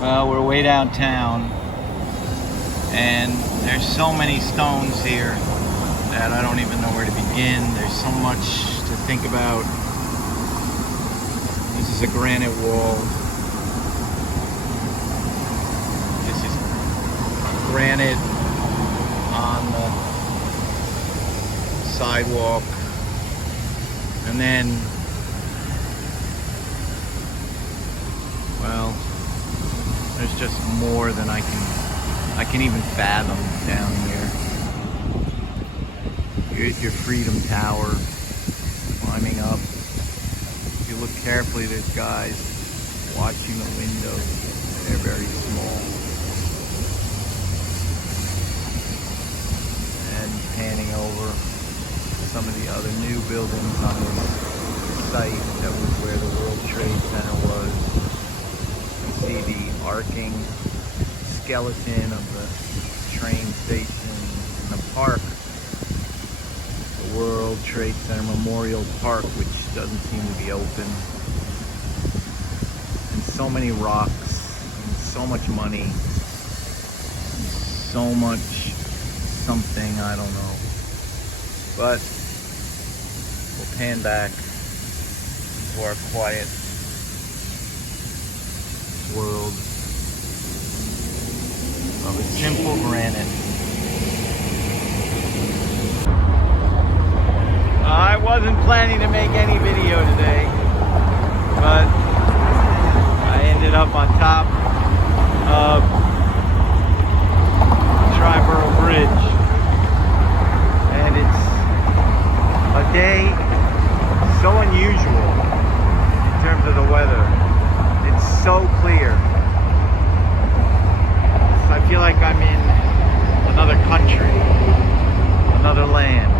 Well, we're way downtown, and there's so many stones here that I don't even know where to begin. There's so much to think about. This is a granite wall. This is granite on the sidewalk, and then, well, there's just more than I can even fathom down here. You're at your Freedom Tower, climbing up. If you look carefully, there's guys watching the windows. They're very small. And panning over some of the other new buildings on this site that was where the World Trade Center was. You see the arcing skeleton of the train station in the park, the World Trade Center Memorial Park, which doesn't seem to be open. And so many rocks, and so much money, and so much something, I don't know. But we'll pan back to our quiet world of a simple granite. I wasn't planning to make any video today, but I ended up on top of TRIBORO Bridge, and it's a day so unusual in terms of the weather. It's so clear. So I feel like I'm in another country, another land.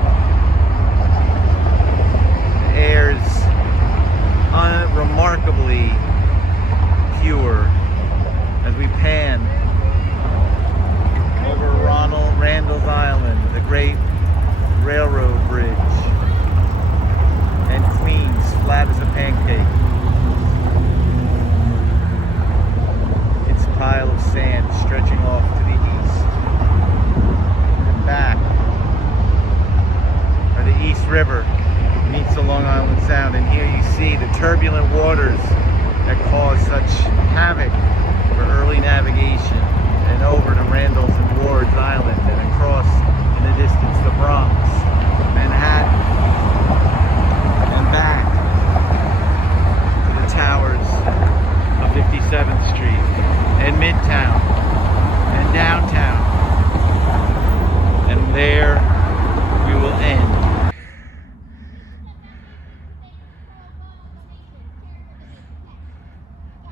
The air is remarkably pure as we pan over Randall's Island, the great railroad bridge, and Queens, flat as a pancake. It's a pile of sand stretching off to the east and back, where the East River meets the Long Island Sound, and here you see the turbulent waters that cause such havoc for early navigation, and over to Randall's and Ward's Island, and across in the distance the Bronx, Manhattan, and back to the towers of 57th Street, and Midtown, and downtown, and there we will end.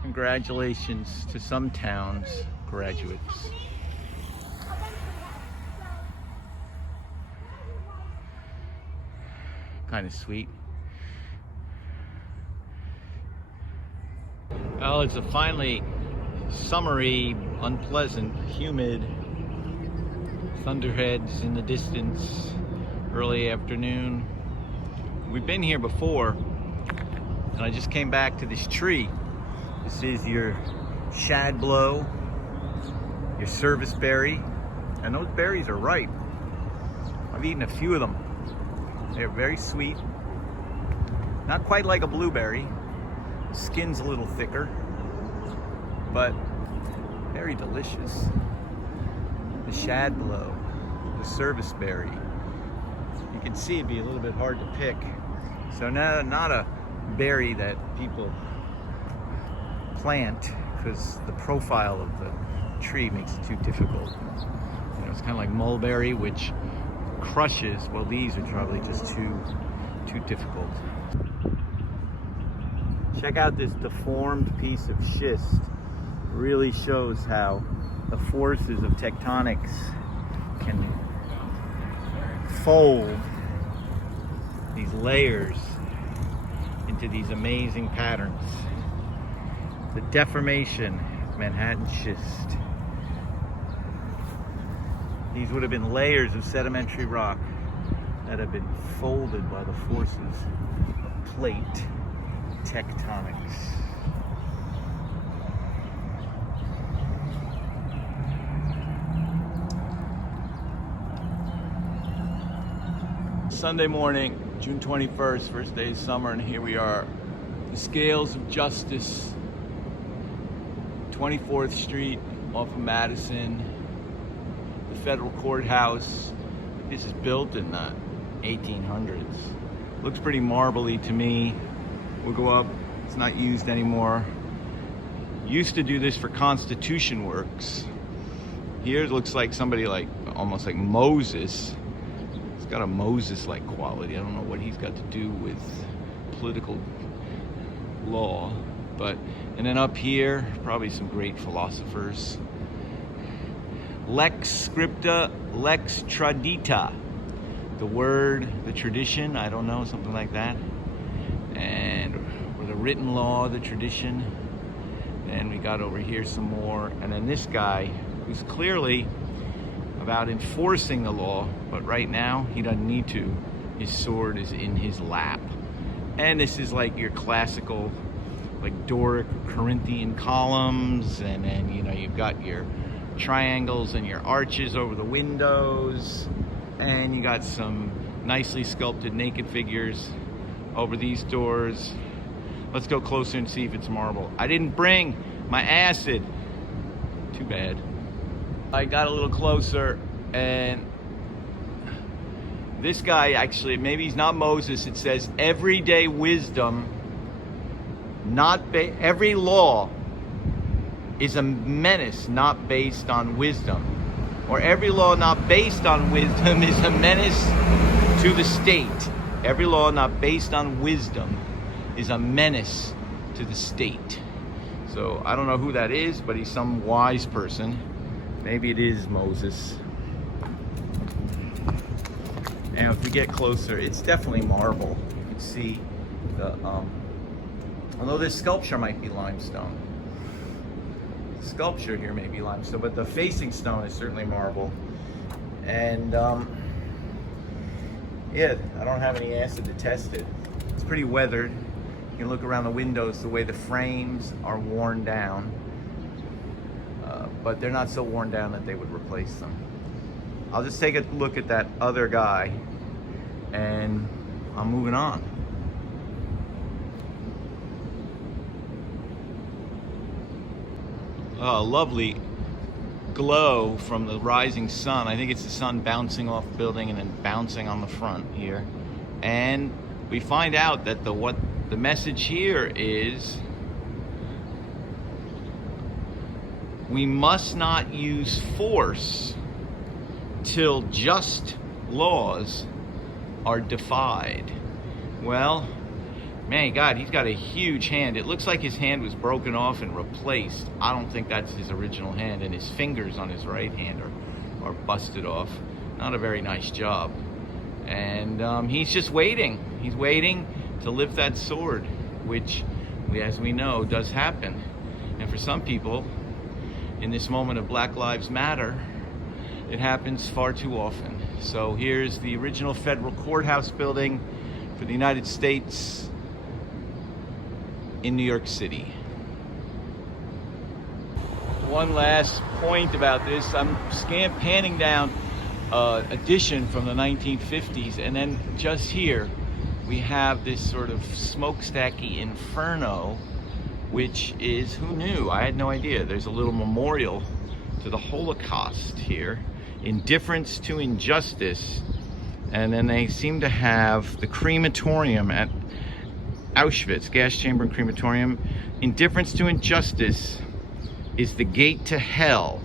Congratulations to some towns' graduates. Kind of sweet. Well, it's a finally summery, unpleasant, humid, thunderheads in the distance, early afternoon. We've been here before, and I just came back to this tree. This is your SHADBLOW, your service berry, and those berries are ripe. I've eaten a few of them. They're very sweet, not quite like a blueberry. The skin's a little thicker, but very delicious. The SHADBLOW, the service berry. You can see it'd be a little bit hard to pick. So not a berry that people plant because the profile of the tree makes it too difficult. You know, it's kind of like mulberry, which crushes. Well, these are probably just too difficult. Check out this deformed piece of schist. Really shows how the forces of tectonics can fold these layers into these amazing patterns. The deformation of Manhattan schist. These would have been layers of sedimentary rock that have been folded by the forces of plate tectonics. Sunday morning, June 21st, first day of summer, and here we are. The Scales of Justice, 24th Street off of Madison, the federal courthouse. This is built in the 1800s. Looks pretty marbly to me. We'll go up, it's not used anymore. Used to do this for Constitution works. Here it looks like somebody like, almost like Moses. It's got a Moses-like quality. I don't know what he's got to do with political law, but, and then up here, probably some great philosophers. Lex scripta, lex tradita. The word, the tradition, I don't know, something like that. And, or the written law, the tradition. And we got over here some more. And then this guy, who's clearly about enforcing the law, but right now he doesn't need to. His sword is in his lap. And this is like your classical, like Doric Corinthian columns, and then, you know, you've got your triangles and your arches over the windows, and you got some nicely sculpted naked figures over these doors. Let's go closer and see if it's marble. I didn't bring my acid. Too bad. I got a little closer, and this guy, actually, maybe he's not Moses. It says everyday wisdom, every law is a menace not based on wisdom. Or every law not based on wisdom is a menace to the state. Every law not based on wisdom is a menace to the state. So I don't know who that is, but he's some wise person. Maybe it is Moses. And if we get closer, it's definitely marble. You can see the, although this sculpture might be limestone. The sculpture here may be limestone, but the facing stone is certainly marble. And yeah, I don't have any acid to test it. It's pretty weathered. You can look around the windows, the way the frames are worn down. But they're not so worn down that they would replace them. I'll just take a look at that other guy, and I'm moving on. Lovely glow from the rising sun. I think it's the sun bouncing off the building and then bouncing on the front here. And we find out that what the message here is, we must not use force till just laws are defied. Well, man, God, he's got a huge hand. It looks like his hand was broken off and replaced. I don't think that's his original hand, and his fingers on his right hand are busted off. Not a very nice job. And he's just waiting. He's waiting to lift that sword, which, as we know, does happen. And for some people, in this moment of Black Lives Matter, it happens far too often. So here's the original federal courthouse building for the United States in New York City. One last point about this, I'm panning down addition from the 1950s, and then just here we have this sort of smokestacky inferno, which is, who knew? I had no idea. There's a little memorial to the Holocaust here. Indifference to injustice. And then they seem to have the crematorium at Auschwitz, gas chamber and crematorium. Indifference to injustice is the gate to hell.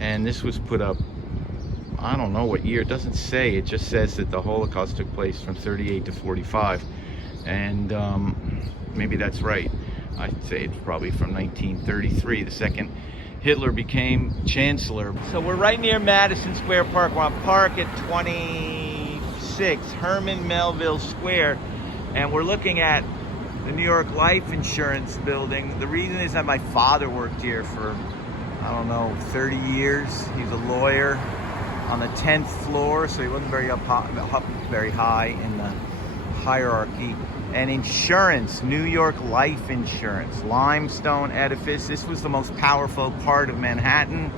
And this was put up, I don't know what year, it doesn't say. It just says that the Holocaust took place from 38 to 45. And maybe that's right. I'd say it's probably from 1933, the second Hitler became chancellor. So we're right near Madison Square Park. We're on Park at 26, Herman Melville Square, and we're looking at the New York Life Insurance building. The reason is that my father worked here for, I don't know, 30 years. He's a lawyer on the 10th floor, so he wasn't very up very high in the hierarchy. And insurance, New York Life Insurance, limestone edifice. This was the most powerful part of Manhattan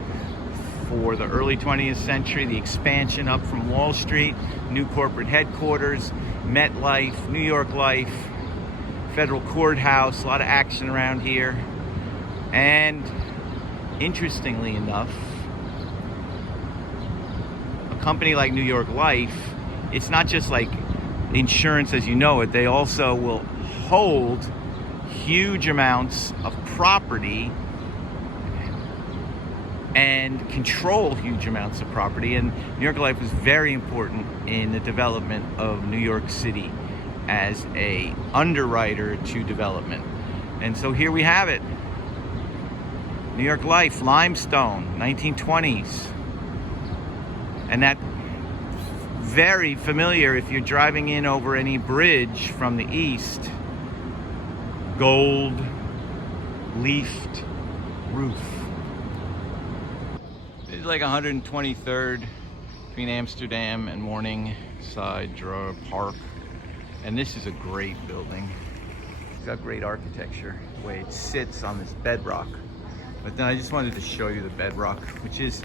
for the early 20th century, the expansion up from Wall Street, new corporate headquarters, MetLife, New York Life, federal courthouse, a lot of action around here. And interestingly enough, a company like New York Life, it's not just like insurance as you know it, they also will hold huge amounts of property and control huge amounts of property. And New York Life was very important in the development of New York City as a underwriter to development. And so here we have it. New York Life, limestone, 1920s. And that very familiar if you're driving in over any bridge from the east. Gold leafed roof. This is like 123rd between Amsterdam and Morningside Park. And this is a great building. It's got great architecture, the way it sits on this bedrock. But then I just wanted to show you the bedrock, which is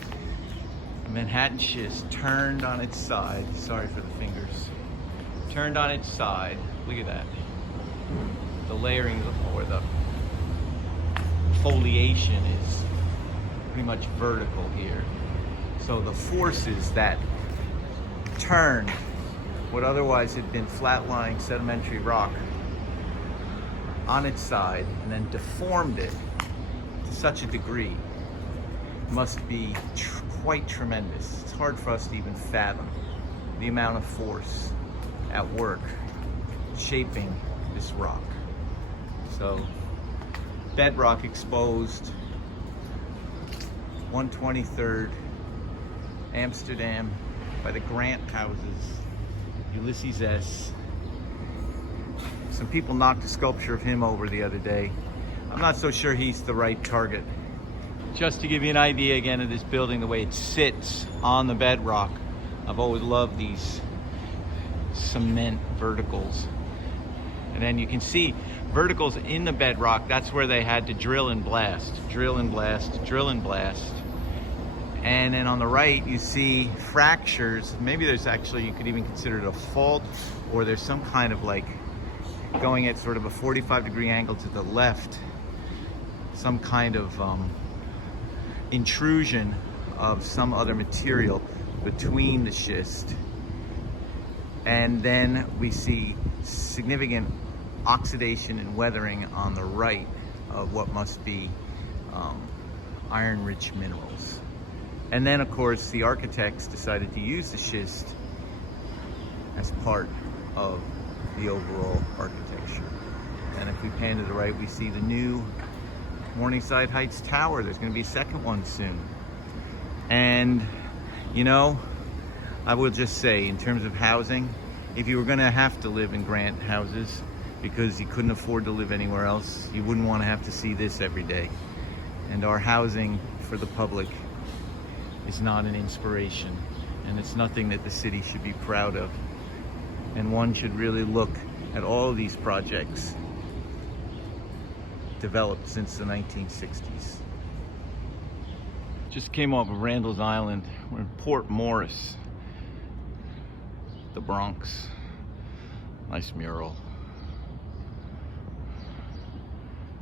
a Manhattan schist turned on its side. Sorry for the fingers. Turned on its side. Look at that. The layering or the foliation is pretty much vertical here. So the forces that turned what otherwise had been flat-lying sedimentary rock on its side and then deformed it to such a degree must be quite tremendous. It's hard for us to even fathom the amount of force at work shaping this rock. So, bedrock exposed, 123rd, Amsterdam, by the Grant houses, Ulysses S. Some people knocked a sculpture of him over the other day. I'm not so sure he's the right target. Just to give you an idea again of this building, the way it sits on the bedrock. I've always loved these cement verticals. And then you can see verticals in the bedrock. That's where they had to drill and blast, drill and blast, drill and blast. And then on the right, you see fractures. Maybe there's actually, you could even consider it a fault, or there's some kind of like going at sort of a 45-degree angle to the left, some kind of intrusion of some other material between the schist. And then we see significant oxidation and weathering on the right of what must be iron-rich minerals. And then, of course, the architects decided to use the schist as part of the overall architecture. And if we pan to the right, we see the new Morningside Heights Tower. There's going to be a second one soon. And, you know, I will just say, in terms of housing, if you were going to have to live in Grant houses because you couldn't afford to live anywhere else, you wouldn't want to have to see this every day. And our housing for the public is not an inspiration, and it's nothing that the city should be proud of. And one should really look at all of these projects developed since the 1960s. Just came off of Randall's Island. We're in Port Morris, the Bronx. Nice mural.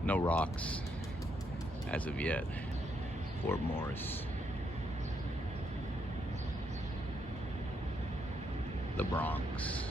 No rocks as of yet. Port Morris. The Bronx.